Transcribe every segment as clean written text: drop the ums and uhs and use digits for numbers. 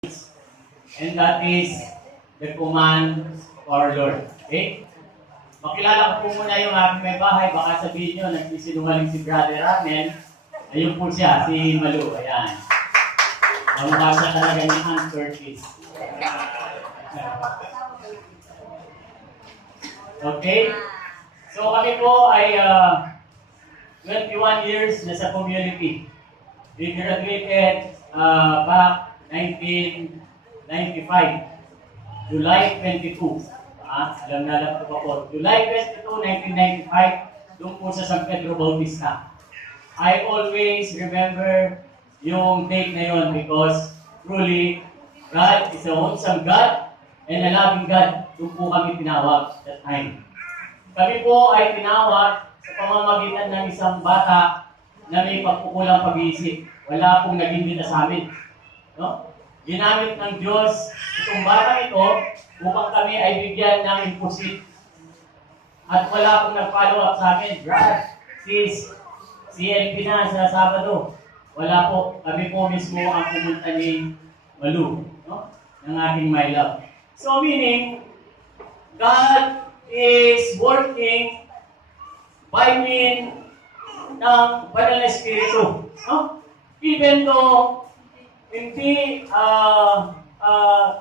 and that is the command of our Lord. Okay? Makilala ko po muna yung aking may bahay. Baka sabihin nyo, nagsisinungaling si Brother Ramel. Ayun po siya, si Malu. Ayan. Mamukha siya talaga ni Aunt Curtis. Okay? So kami po ay 21 years na sa community. We graduated back 1995, July 22. Alam na lang po ako. July 22, 1995, doon po sa San Pedro Bautista. I always remember yung date na yon because truly, God is a wholesome God and a loving God. Doon po kami tinawag that time. Kami po ay tinawag sa pamamagitan ng isang bata na may pagkukulang pag-iisip. Wala pong nag-imbita sa amin. No? Ginamit ng Diyos itong bata ito upang kami ay bigyan ng imposit. At wala pong nag-follow up sa amin. Brad, sis, CLP na sa Sabado. Wala po. Kami po mismo ang pumunta ni Malu, no? Ng aking my love. So meaning, God is working by means ng banal na Espiritu. No? Even though hindi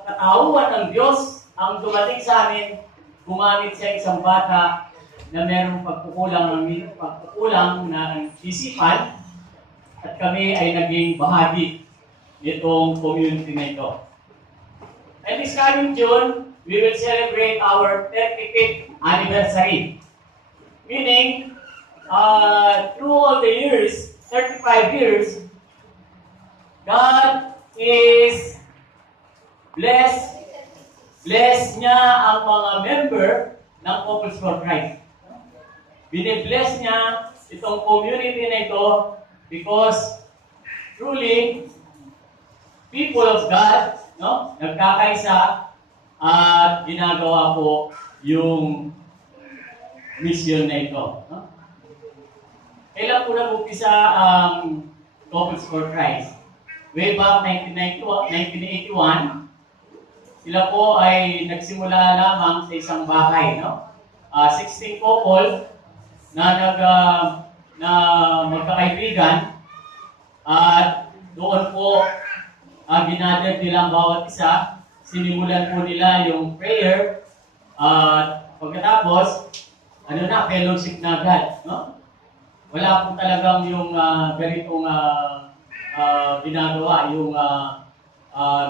katauhan ng Diyos ang dumating sa amin, gumamit siya isang bata na mayroong pagkukulang ng isipan at kami ay naging bahagi nitong community na ito. And this coming June, we will celebrate our 35th anniversary. Meaning, through all the years, 35 years, God is bless niya ang mga member ng Couples for Christ. Binibless niya itong community na ito because truly, people of God, no, nagkakaisa at ginagawa po yung mission na ito. No? Kailan po nag-upisa ang Couples for Christ? Way back 1981, sila po ay nagsimula lamang sa isang bahay, no? 16 couple na magkakaibigan at doon po ginather nilang bawat isa. Sinimulan po nila yung prayer at pagkatapos, fellowship na agad, no? Wala po talagang yung ganitong ginagawa, yung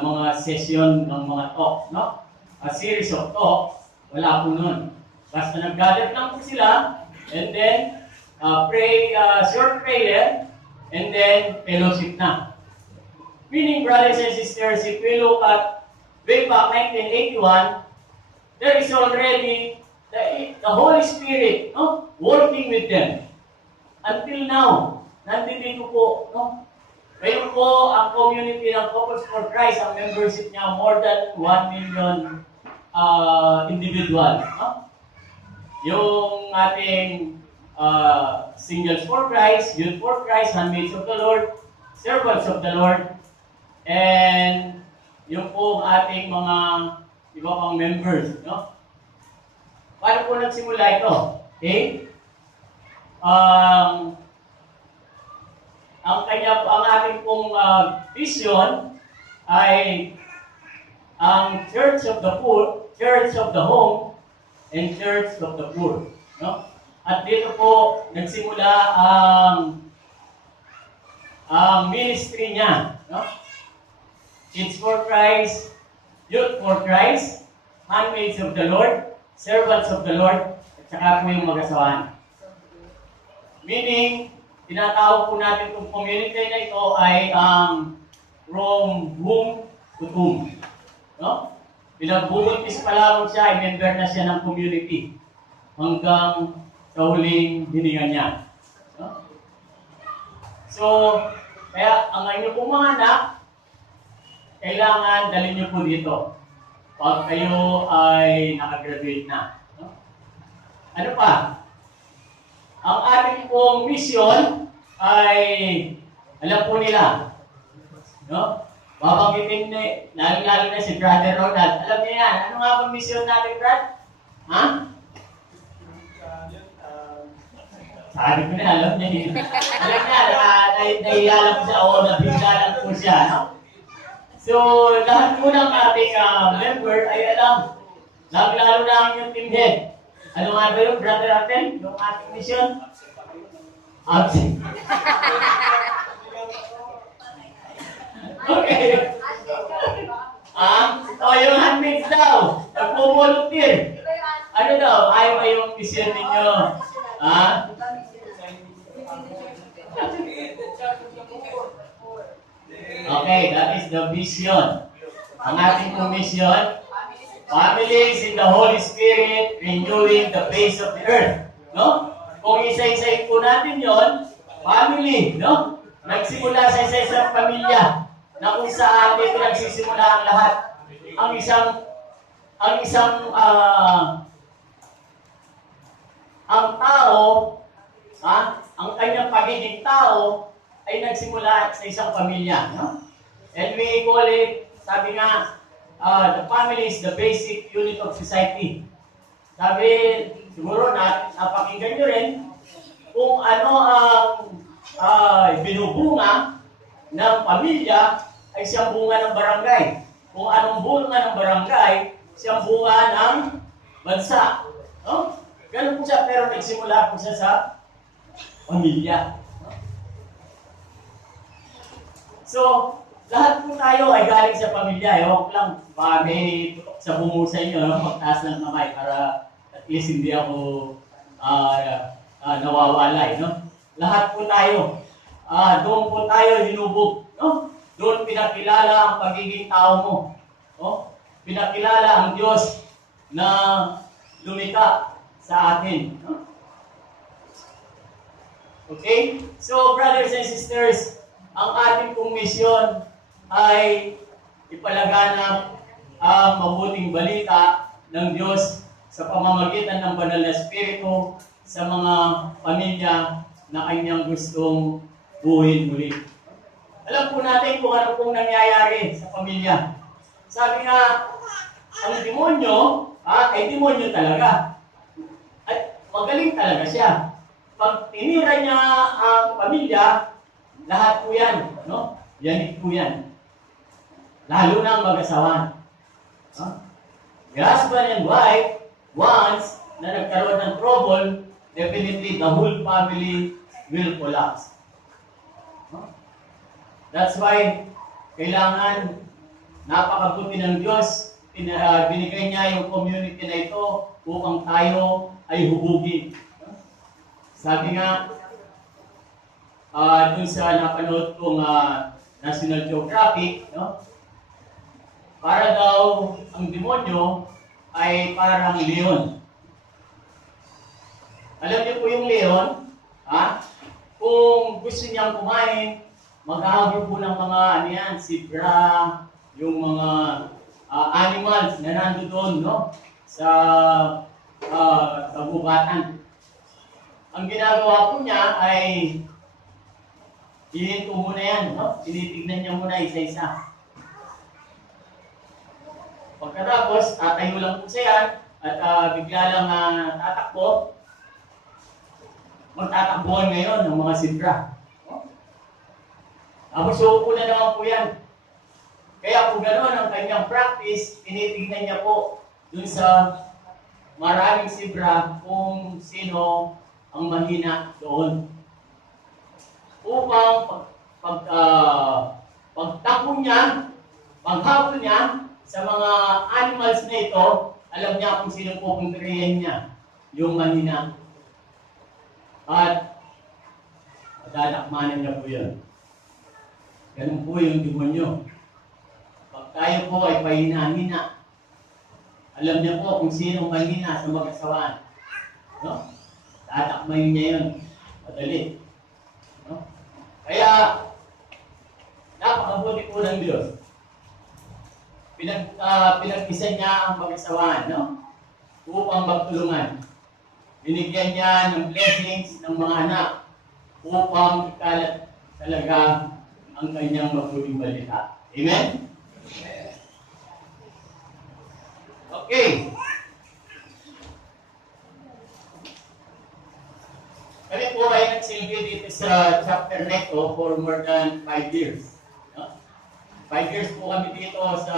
mga session ng mga talk, no? A series of talk, wala po nun. Basta nag-gather lang po sila, and then pray, short prayer, and then fellowship na. Meaning, brothers and sisters, if we look at way back 1981, there is already the Holy Spirit, no, working with them. Until now, nandito po, no? Ngayon po, ang community ng Couples for Christ, ang membership niya, more than 1 million individual. No? Yung ating Singles for Christ, Youth for Christ, Handmaids of the Lord, Servants of the Lord, and yung po ating mga iba pang members. No? Paano po nagsimula ito? Okay? Ang ating pong vision ay ang Church of the Poor, Church of the Home, and Church of the Poor. No? At dito po nagsimula ang ministry niya. No? Kids for Christ, Youth for Christ, Handmaids of the Lord, Servants of the Lord, at saka po yung mag-asawahan. Meaning, tinatawag po natin itong community na ito ay from womb to tomb. No? Pinagbubuntis pa lamang siya, ay member na siya ng community hanggang sa huling hininga niya. No? So, kaya ang inyo pong mga anak, kailangan dalhin niyo po dito pag kayo ay nakagraduate na. No? Ano pa? Ang ating pong mission ay, alam po nila, no? Babanggitin ni, lalo-lalo na si Brother Ronald. Alam niya yan. Ano nga bang mission natin, Brad? Ha? Sabi ko na, alam niya yun. Alam niya, naiyalam ko siya o nabigla lang po siya. No? So, lahat po ng ating member ay alam. Lalo-lalo na ang yung team head. Ano nga ba yun, Brother Aten? Yung ating mission? Absent. Okay. Yung handmaids daw. Nagpo-volunteer. Ano daw? Ayaw ba yung mission ninyo? Okay, that is the vision. Ang ating mission, families in the Holy Spirit, renewing the face of the earth. No? Kung isa-isayin po natin yon, family, no? Nagsimula sa isa-isang pamilya na kung saan dito nagsisimula ang lahat. Ang tao, ang kanyang pagiging tao ay nagsimula sa isang pamilya, no? And we call it, sabi nga, the family is the basic unit of society. Sabi, siguro napakinggan nyo rin kung ano ang binubunga ng pamilya ay siyang bunga ng barangay. Kung anong bunga ng barangay, siyang bunga ng bansa. No? Ganun po siya, pero nagsimula po siya sa pamilya. So, lahat po tayo ay galing sa pamilya. Ewan ko lang, baka may tutok sa bungo sa inyo, no? Magtaas ng kamay para at least hindi ako nawawalay. No? Lahat po tayo. Doon po tayo hinubog. No? Doon pinakilala ang pagiging tao mo. No? Pinakilala ang Diyos na lumika sa atin. No? Okay? So, brothers and sisters, ang ating pong misyon ay ipalaganap ang mabuting balita ng Diyos sa pamamagitan ng banal na Espiritu sa mga pamilya na kanyang gustong buuin muli. Alam po natin kung ano pong nangyayari sa pamilya. Sabi nga, ang demonyo, ay demonyo talaga. At magaling talaga siya. Pag tinira niya ang pamilya, lahat po yan, no? Yanit po yan. Lalo na ang mag-asawan. The husband and wife, once na nagkaroon ng trouble, definitely the whole family will collapse. That's why, kailangan napakabuti ng Diyos, binigay niya yung community na ito upang tayo ay hubugin. Sabi nga, dun sa napanood kong National Geographic, no? Para daw ang demonyo ay parang leon. Alam niyo po yung leon, kung gusto niyang kumain, maghahabol po ng mga zebra, yung mga animals na nandoon, no? Sa kagubatan. Ang ginagawa po niya ay hihinto muna yan, no? Tinitignan niya muna isa-isa. Pagkatapos, tatayo lang po siya at bigla lang tatakbo. Magtatakbuhan ngayon ng mga zebra. Tapos uupo na naman po yan. Kaya po gano'n ang kanyang practice, tinitignan niya po dun sa maraming zebra kung sino ang mahina doon. Upang pagtakbo niya, paghabol niya sa mga animals na ito, alam niya kung sino pupuntahin niya, yung mahina. At dadakmanan niya po yun. Ganun po yung demonyo. Pag tayo po ay pahina-hina, alam niya po kung sino mahina sa mag-asawaan. No? Tatakmayin niya yun. Madali. No? Kaya, napakabuti po ng Diyos. Pinag-isa niya ang mag-asawaan, no? Upang magtulungan. Binigyan niya ng blessings ng mga anak upang ikalat talaga ang kanyang mabuting balita. Amen? Okay. Kami po ay nagsilbi dito sa chapter neto for more than 5 years. No? 5 years po kami dito sa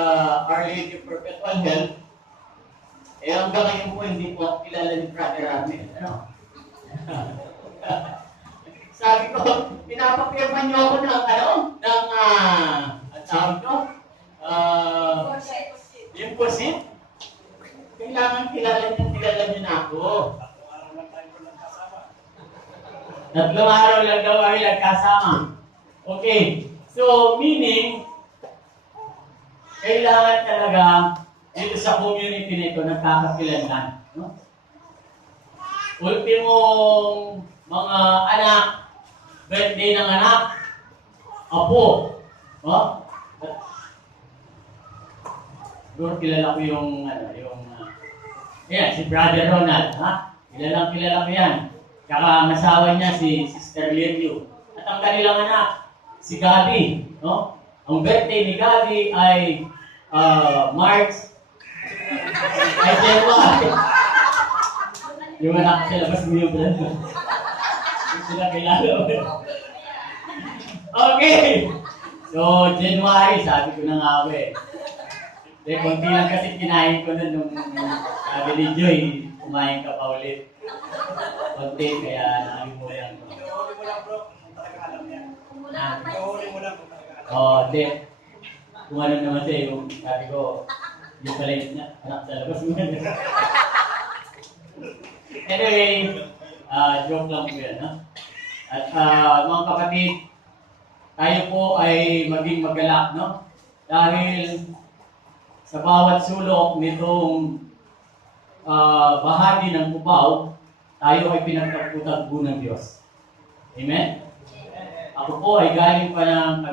Our Lady of Perpetual Health. Eh hanggang ngayon po hindi po ako kilala ni Brother Ramil. Ano? Sabi ko, pinapapirman niyo ako ng ang tawag ko? Yung kursit. Kailangan kilala niyo na ako. Tatlong araw lang daw kami nagkasama. Okay. So, meaning, kailangan talaga dito sa community nito nagkakakilanlan. No? Ultimong mga anak, birthday ng anak, apo. No? Doon kilala ko yung, yan, si Brother Ronald. Ha? Kilala ko yan. Tsaka masawa niya si Sister Lirio. At ang kanilang anak, si Gabi. No? Ang birthday ni Gabi ay March. Ay, January. Yung anak sa labas mo yung brand. Hindi sila kilala. Okay. So, January, sabi ko na nga eh. Kunti lang kasi kinain ko na nung sabi ni Joy, kumain ka pa ulit. Konti, kaya nakalimutan ko. Inuhuli mo lang bro, kung talaga alam niya. Inuhuli mo lang kung talaga alam niya. Oo, hindi. Kung ano naman siya, yung sabi ko, yung pala yung anak sa labas mo. Anyway, joke lang po yan. Ha? At mga kapatid, tayo po ay maging magalak, no? Dahil sa bawat sulok nitong bahagi ng Cubao, tayo ay pinagtagpo-tagpo ng Diyos. Amen? Kami po ay galing pa ng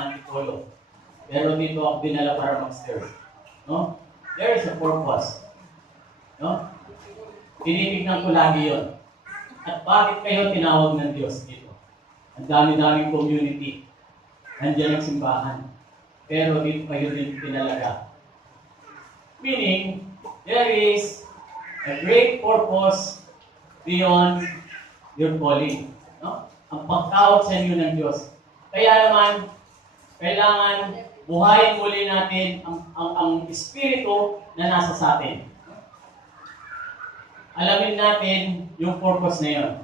Antipolo. Pero dito ako dinala para mag-serve. No? There is a purpose. No? Tinitignan ko lagi yon. At bakit kayo tinawag ng Diyos dito? Ang dami-daming community. Nandiyan ang simbahan. Pero dito kayo din tinalaga. Meaning, there is a great purpose beyond your calling. No? Ang pagtawag sa inyo ng Diyos. Kaya naman, kailangan buhayin muli natin ang espiritu na nasa sa atin. Alamin natin yung purpose na yun.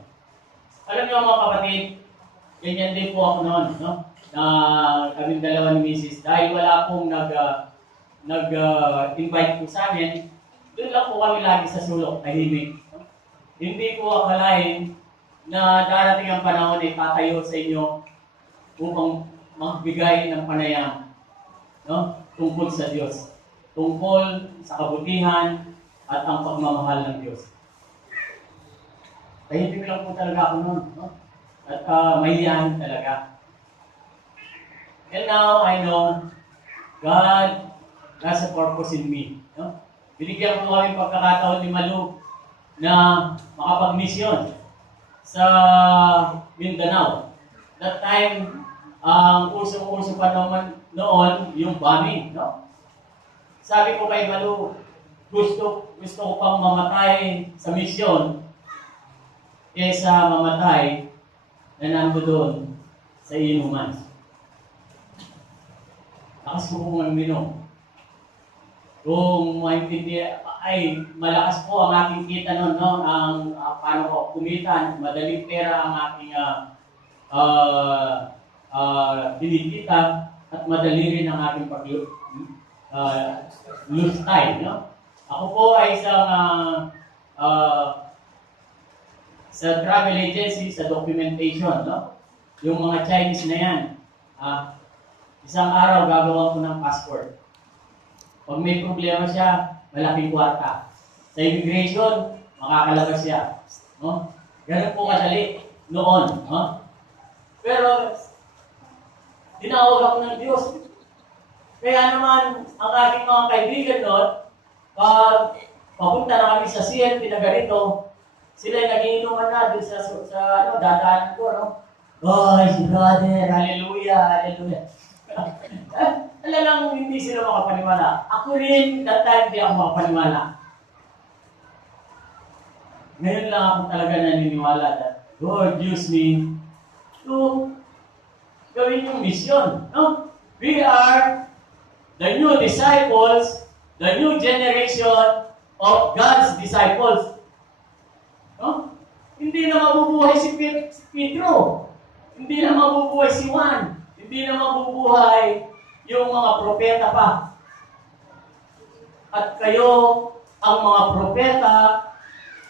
Alam niyo mga kapatid, ganyan din po ako noon. No? Na kaming dalawa ni Mrs. Dahil wala pong nag-invite po sa amin, doon lang po kami lagi sa sulok, tahimik. Hindi ko akalain na darating ang panahon ay tatayo sa inyo upang magbigay ng panayam, no? Tungkol sa Diyos. Tungkol sa kabutihan at ang pagmamahal ng Diyos. Tahimik lang po talaga ako noon. No? At mahihayin talaga. And now I know God has a purpose in me. No? Binigyan ko kami pagkakataon ni Malu na makapag-mission sa Mindanao. That time, ang usong-uso pa naman noon, yung bombing. No? Sabi ko kay Malu, gusto ko pang mamatay sa mission kaysa mamatay na nando doon sa inuman. Lakas ko kung uminom. Kung maintindihan, ay malakas po ang aking kita noon, no? Ang paano ko kumita, madaling pera ang aking kinikita at madali rin ang aking lose time, no? Ako po ay isang sa travel agency, sa documentation, no? Yung mga Chinese na yan, isang araw gagawa ko ng passport. Pag may problema siya, malaking kwarta. Sa immigration, makakalabas siya. No? Ganun po kadali noon. No? Pero, tinawag ako ng Diyos. Kaya naman, ang aking mga kaibigan doon, pag papunta na kami sa CNP na ganito, sila nagiinuman na doon sa dadaanan ko. No? Oh, si brother, hallelujah, hallelujah. Talagang hindi sila makapaniwala. Ako rin, that time, di ako makapaniwala. Ngayon lang ako talaga naniniwala that God used me to gawin yung mission. No? We are the new disciples, the new generation of God's disciples. No? Hindi na mabubuhay si Pedro. Hindi na mabubuhay si Juan. Hindi na mabubuhay yung mga propeta pa. At kayo ang mga propeta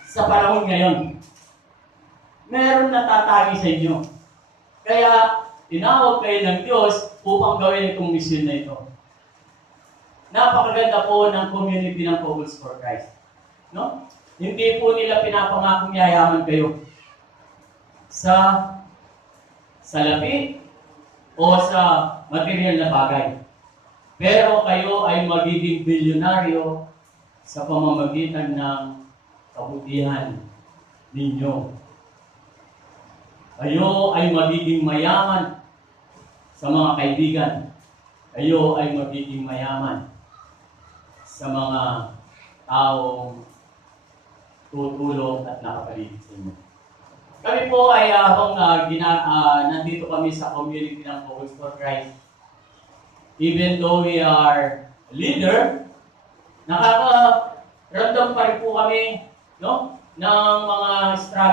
sa panahon ngayon. Meron natatagi sa inyo. Kaya, tinawag kayo ng Diyos upang gawin itong mission na ito. Napakaganda po ng community ng Focus for Christ. No? Hindi po nila pinapangakong yayaman kayo sa salapi o sa material na bagay. Pero kayo ay magiging bilyonaryo sa pamamagitan ng kabutihan ninyo. Kayo ay magiging mayaman sa mga kaibigan. Kayo ay magiging mayaman sa mga taong tutulong at nakapaligid sa inyo. Kami po ay nandito kami sa community ng Focus for Christ. Even though we are leader, nakakaramdam pa rin po kami, no, ng mga struggle